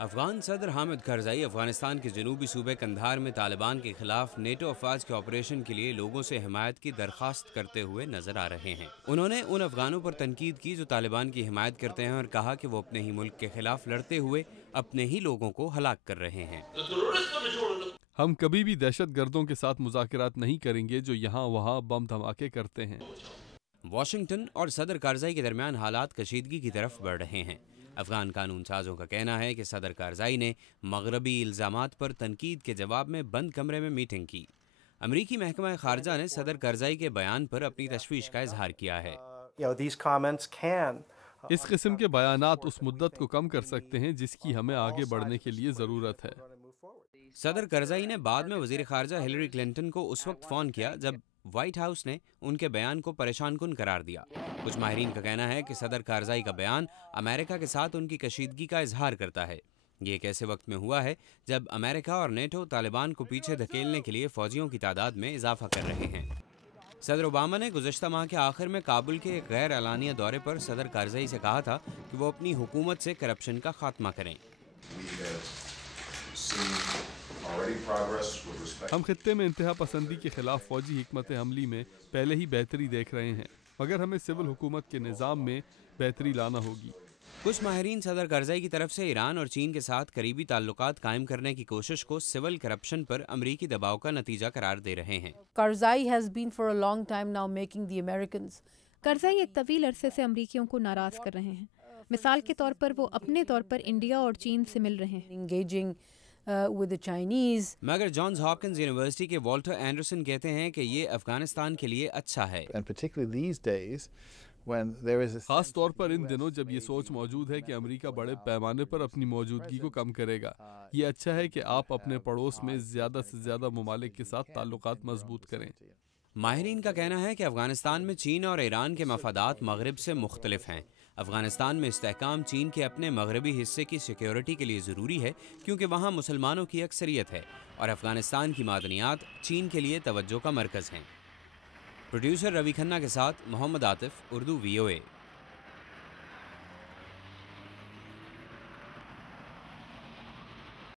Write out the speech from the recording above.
افغان صدر حامد کرزئی افغانستان کے جنوبی صوبے قندھار میں طالبان کے خلاف نیٹو افواج کے آپریشن کے لیے لوگوں سے حمایت کی درخواست کرتے ہوئے نظر آ رہے ہیں۔ انہوں نے ان افغانوں پر تنقید کی جو طالبان کی حمایت کرتے ہیں اور کہا کہ وہ اپنے ہی ملک کے خلاف لڑتے ہوئے اپنے ہی لوگوں کو ہلاک کر رہے ہیں۔ ہم کبھی بھی دہشت گردوں کے ساتھ مذاکرات نہیں کریں گے جو یہاں وہاں بم دھماکے کرتے ہیں۔ واشنگٹن اور صدر کارزائی کے درمیان حالات کشیدگی کی طرف بڑھ رہے ہیں۔ افغان قانون سازوں کا کہنا ہے کہ صدر کارزائی نے مغربی الزامات پر تنقید کے جواب میں بند کمرے میں میٹنگ کی۔ امریکی محکمہ خارجہ نے صدر کارزائی کے بیان پر اپنی تشویش کا اظہار کیا ہے۔ اس قسم کے بیانات اس مدت کو کم کر سکتے ہیں جس کی ہمیں آگے بڑھنے کے لیے ضرورت ہے۔ صدر کارزائی نے بعد میں وزیر خارجہ ہلیری کلنٹن کو اس وقت فون کیا جب وائٹ ہاؤس نے ان کے بیان کو پریشان کن قرار دیا۔ کچھ ماہرین کا کہنا ہے کہ صدر کارزائی کا بیان امریکہ کے ساتھ ان کی کشیدگی کا اظہار کرتا ہے۔ یہ ایک ایسے وقت میں ہوا ہے جب امریکہ اور نیٹو طالبان کو پیچھے دھکیلنے کے لیے فوجیوں کی تعداد میں اضافہ کر رہے ہیں۔ صدر اوباما نے گزشتہ ماہ کے آخر میں کابل کے ایک غیر اعلانیہ دورے پر صدر کارزائی سے کہا تھا کہ وہ اپنی حکومت سے کرپشن کا خاتمہ کریں۔ ہم خطے میں انتہا پسندی کے خلاف فوجی حکمت عملی میں پہلے ہی بہتری دیکھ رہے ہیں، مگر ہمیں سول حکومت کے نظام میں بہتری لانا ہوگی۔ کچھ ماہرین صدر کارزائی کی طرف سے ایران اور چین کے ساتھ قریبی تعلقات قائم کرنے کی کوشش کو سول کرپشن پر امریکی دباؤ کا نتیجہ قرار دے رہے ہیں۔ کارزائی ایک طویل عرصے سے امریکیوں کو ناراض کر رہے ہیں۔ مثال کے طور پر وہ اپنے طور پر انڈیا اور چین سے مل رہے ہیں۔ مگر جانز ہاپکنز یونیورسٹی کے والٹر اینڈرسن کہتے ہیں کہ یہ افغانستان کے لیے اچھا ہے۔ خاص طور پر ان دنوں جب یہ سوچ موجود ہے کہ امریکہ بڑے پیمانے پر اپنی موجودگی کو کم کرے گا، یہ اچھا ہے کہ آپ اپنے پڑوس میں زیادہ سے زیادہ ممالک کے ساتھ تعلقات مضبوط کریں۔ ماہرین کا کہنا ہے کہ افغانستان میں چین اور ایران کے مفادات مغرب سے مختلف ہیں۔ افغانستان میں استحکام چین کے اپنے مغربی حصے کی سیکیورٹی کے لیے ضروری ہے کیونکہ وہاں مسلمانوں کی اکثریت ہے اور افغانستان کی معدنیات چین کے لیے توجہ کا مرکز ہیں۔ پروڈیوسر روی کھنہ کے ساتھ محمد عاطف، اردو VOA۔